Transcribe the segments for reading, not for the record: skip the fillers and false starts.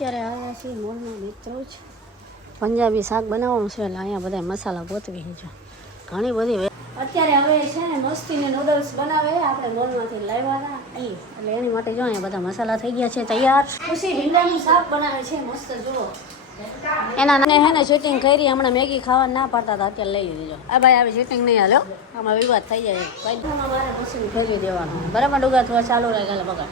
અત્યારે આવ્યા છીએ મોલમાં મિત્રો જ પંજાબી શાક બનાવવાનું છે એટલે અહીંયા બધા મસાલા ગોતવી છે ઘણી બધી. અત્યારે હવે છે ને મસ્તીને નૂડલ્સ બનાવે આપણે મોલમાંથી લાવ્યા હતા એટલે એની માટે જો અહીંયા બધા મસાલા થઈ ગયા છે તૈયાર. ખુશી ભીંડાનું શાક બનાવે છે મસ્ત જુઓ. એના નાને હે ને શૂટિંગ કરી હમણાં મેગી ખાવા ના પાડતા હતા અત્યારે લઈ લીધો. આ ભાઈ આવી શૂટિંગ નહીં હાલ્યો આમાં વિવાદ થઈ જાય ભાઈ મારે પછી ફેરવી દેવાનું બરાબર. ડુગા થોડા ચાલુ રહે ગયેલા બગા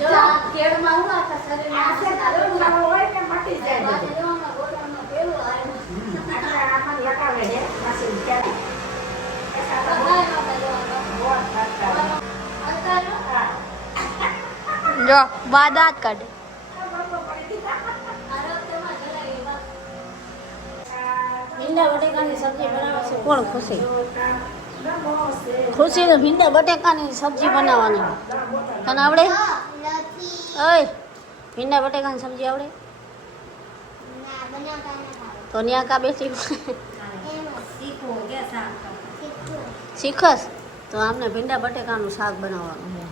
જો કેળમાં હું આખા શરીરમાં હોય ને મટી જાય જો બાદાત કાઢે. ભીંડા બટેકાની સબ્જી બનાવે છે કોણ? ખુશી. ખુશી ને ભીંડા બટેકાની સબ્જી બનાવવાની તને આવડે? ઓય ભીંડા બટેકાની સબ્જી આવડે? તો ન્યા કા બેસી શીખસ તો આમને ભીંડા બટેકાનું શાક બનાવવાનું છે.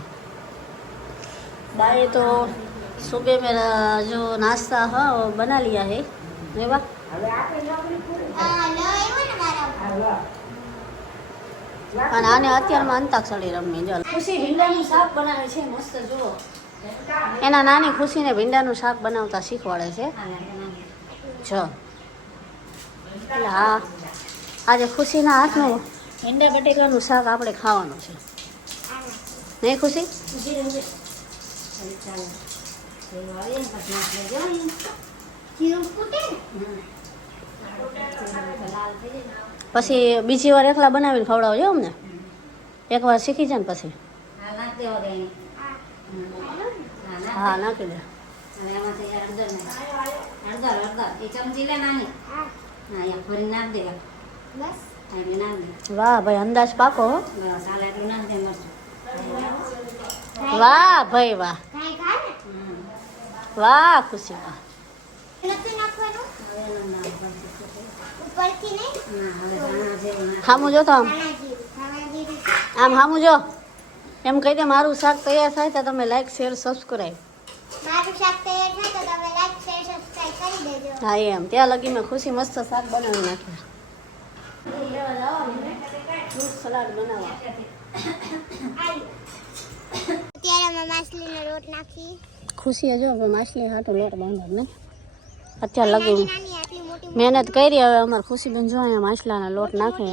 बाय तो सुबह मेरा जो नाश्ता हाँ बना लिया है रेवा. અને આને અત્યારમાં અંતાક્ષરી રમી જો. ખુશી ભીંડાનું શાક બનાવે છે મસ્ત જુઓ. એના નાની ખુશીને ભીંડાનું શાક બનાવતા શીખવાડે છે જો. એટલે હા આજે ખુશીના હાથનું ભીંડા બટેકાનું શાક આપણે ખાવાનું છે નહીં ખુશી? પછી બીજી વાર એકલા બનાવીને ખવડાવજો અમને. એકવાર શીખી જાય ને પછી હા નાખી દે. વાહ ભાઈ અંદાજ પાકો. વાહ ભાઈ વાહ વાહ ખુશી વાહ. હામું જો તો આમ હામું જો એમ કહી દે મારું શાક તૈયાર થાય તો તમે લાઈક શેર સબસ્ક્રાઈબ. હા એમ ત્યાં લગી મેં ખુશી મસ્ત શાક બનાવી નાખ્યું. સલાડ બનાવવા અત્યારે માછલીનો લોટ નાખી. ખુશી હજુ હવે માછલી હાટો લોટ બાંધો ને અત્યારે લગી મહેનત કરી. હવે અમારે ખુશીબેન જો અહીંયા માછલાના લોટ નાખે.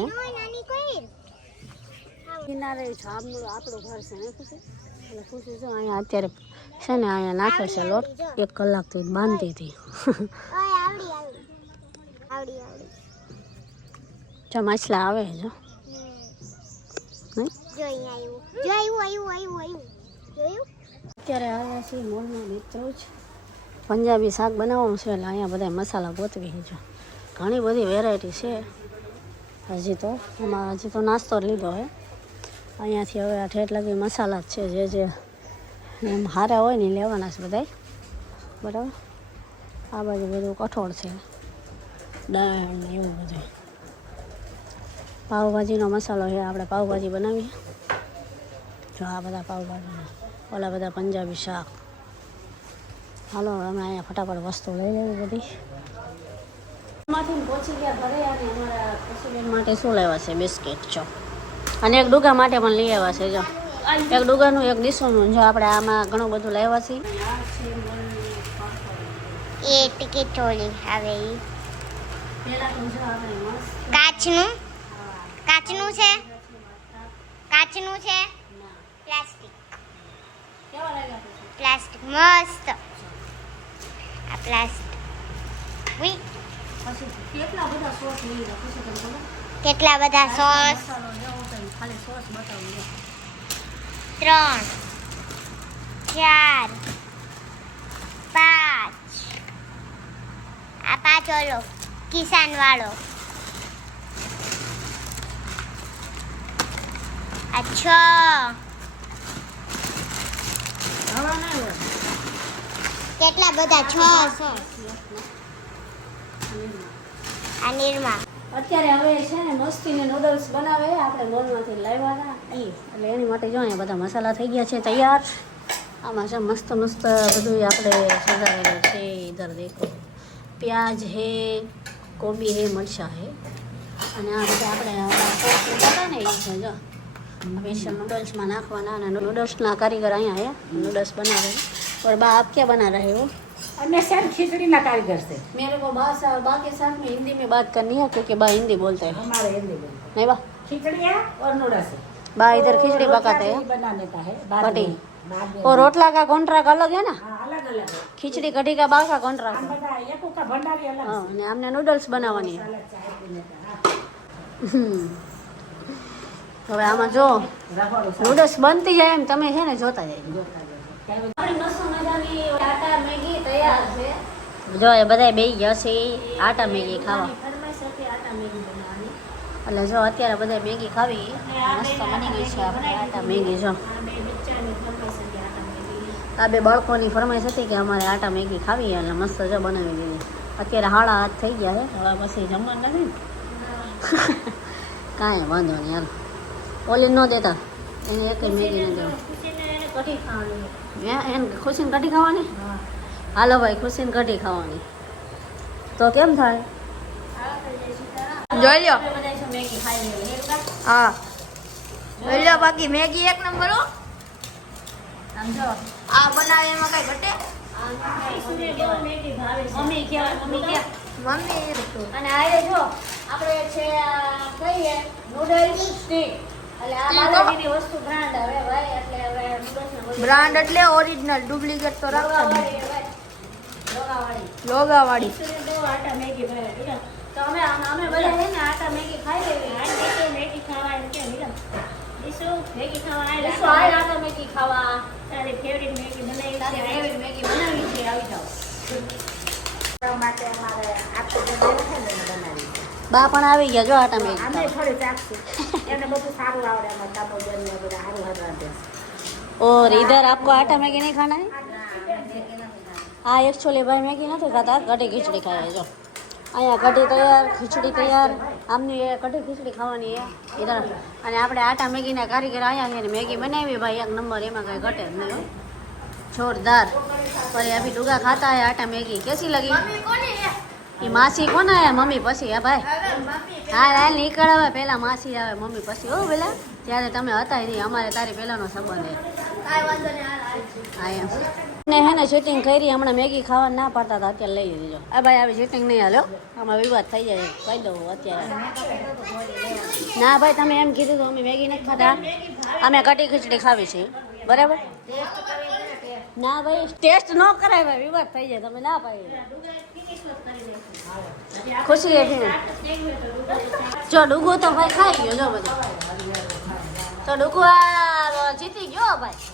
કિનારે જામનું આપણું ઘર છે ને ખુશી એટલે ખુશી જો અહીંયા અત્યારે છે ને અહીંયા નાખે છે લોટ. 1 કલાકથી બાંધતી હતી. જો માછલા આવે જો અત્યારે આવ્યા છીએ મોલમાં મિત્રો જ પંજાબી શાક બનાવવાનું છે એટલે અહીંયા બધા મસાલા ગોતવી છે. ઘણી બધી વેરાયટી છે. હજી તો નાસ્તો જ લીધો છે અહીંયાથી. હવે આ ઠેઠ લગી મસાલા જ છે જે એમ હારા હોય ને લેવાના છે બધા બરાબર. આ બાજુ બધું કઠોળ છે દાળ ને એવું બધું. પાવભાજીનો મસાલો છે આપણે પાવભાજી બનાવીએ જો. આ બધા પાવભાજી ઓલા બધા પંજાબી શાક. હાલો અમે અહીંયા ફટાફટ વસ્તુ લઈ લેવી બધી. એમાંથી પહોંચી ગયા ઘરે અને અમારા ખુશીબેન માટે શું લેવા છે? બિસ્કિટ જો. અને એક ડુગા માટે પણ લઈ આવ્યા છે જો. એક ડુગાનું એક ડીસોનું. જો આપણે આમાં ઘણું બધું લાવ્યા છીએ. એ ટિકિટ ઓલી આવે ઈ કાચનું છે પ્લાસ્ટિક મસ્ત. આ પ્લાસ્ટિક કેટલા બધા સોસ. 3 4 5 આ 5 ઓલો કિસાન વાળો. આ 6 કેટલા બધા 6 સોસ. આ નિર્મા અત્યારે હવે છે ને મસ્તીને નૂડલ્સ બનાવે આપણે મોલમાંથી લાવ્યા હતા એટલે એની માટે જો અહીંયા બધા મસાલા થઈ ગયા છે તૈયાર. આમાં છે મસ્ત મસ્ત બધું આપણે સજાવેલું છે ઇધર દેખો પ્યાજ હે કોબી હે મરચાં હે અને આ બધા આપણે પોસ્ટ હતા ને એ છે જો સ્પેશિयल नूडल्स में नाखवाना અને નૂડલ્સના કારીગર અહીંયા है नूडल्स बना रहे हैं और बा आप क्या बना रहे हो अन्य सर खिचड़ी ना कारीगर से मेरे को बा के साथ में हिंदी में बात करनी है क्योंकि बा हिंदी बोलते हैं हमारे हिंदी में नहीं बा खिचड़ी है और नूडल्स है बा इधर खिचड़ी रोटला पकाते भी हैं बनाने का है बाद कटी में बाद में और रोटला का कॉन्ट्रैक्ट अलग है ना हाँ अलग अलग है खिचड़ी कढ़ी का बा का कॉन्ट्रैक्ट हम बता एक का भंडारी अलग हाँ ने हमने नूडल्स बनावવાની है अलग चाय पीने का હવે આમાં જો रबड़ નૂડલ્સ બનતી જાય એમ તમે છે ને જોતા જાય क्या આપણી મસ્ત મજાની આટા મેગી તૈયાર છે જો એ બધાય બેસી ગયા છે આટા મેગી ખાવા એટલે જો અત્યારે બધા મેગી ખાવી મસ્ત બની ગઈ છે આપણે આટા મેગી જો આ બે બાળકોની ફરમાઈશ હતી કે અમારે આટા મેગી ખાવી એટલે મસ્ત જો બનાવી દીધી અત્યારે 8:30 થઈ ગયા છે હવે પછી જમવાનું નથી ને કાંઈ વાંધો નહીં હાલ ઓલી ન દેતા એને એક મેગી ન દેવા એને ખુશીને કઢી ખાવાની હાલો ભાઈ ખુશીને કઢી ખાવાની તો કેમ થાય જોઈ લો મેગી ખાઈ લેવી હા જોઈ લો બાકી મેગી એક નંબર હો સમજો આ બનાવે એમાં કઈ ઘટે મમ્મી કહેવાય મમ્મી કે મમ્મી અને આ જો આપણે છે કહીએ નૂડલ્સ સ્ટીક એટલે આ બાલાજીની વસ્તુ બ્રાન્ડ હવે ભાઈ એટલે હવે નૂડલ્સને બ્રાન્ડ એટલે ઓરિજિનલ ડુપ્લિકેટ તો રાખતા નહીં લોગાવાળી આટા મેગી ભાઈ તો અમે બધા છે ને આટા મેગી ખાઈ લેવી મેગી ખાવા એમ કે નીલમ ઈસુ મેગી ખાવા શું આય આટા મેગી ખાવા તારી ફેવરિટ મેગી બનાવી તારી ફેવરિટ મેગી બનાવી છે આવી જાઓ માટે અમારે આખું બનાવ્યું છે ને એને બનાવી બા પણ આવી ગયા જો આટા મેગી અમે ખાવા. થોડી ચાખશું એને બધું સારું આવડે અમારે તાપોજન ને બધા સારું સારું રાંધે છે. और इधर आपको आटा मैगी नहीं खाना है हाँ एक्चुअली भाई मैगी नहीं खाता कढ़ी खिचड़ी खाए जो અહીંયા કઢી તૈયાર ખીચડી તૈયાર આમની એ કઢી ખીચડી ખાવાની છે ઇધર અને આપણે આટા મેગીના કારીગર આવ્યા છે ને મેગી બનાવી ભાઈ એક નંબર એમાં કઈ ઘટે જ નહીં હો. જોરદાર पर अभी डूगा खाता है आटा मैगी कैसी लगी ये मासी कोण आया मम्मी પછી હા ભાઈ હા હાલ નીકળ હવે પહેલા માસી આવે મમ્મી પછી હો પેલા ત્યારે તમે હતા નહીં અમારે તારી પહેલાનો સંબંધ છે હા એમ ને હે ને શૂટિંગ કરી હમણાં મેગી ખાવા ના પાડતા હતા અત્યારે લઈ લીધો આ ભાઈ આવી શૂટિંગ નહીં હાલ્યો આમાં વિવાદ થઈ જાય કહી દઉં અત્યારે ના ભાઈ તમે એમ કીધું તો અમે મેગી નથી ખાતા અમે કઢી ખીચડી ખાવી છે બરાબર ના ભાઈ ટેસ્ટ ન કરાય ભાઈ વિવાદ થઈ જાય તમે ના પાડી ખુશી એ જો ડુગો તો ભાઈ ખાઈ ગયો જો બધું તો ડુગો આ જીતી ગયો ભાઈ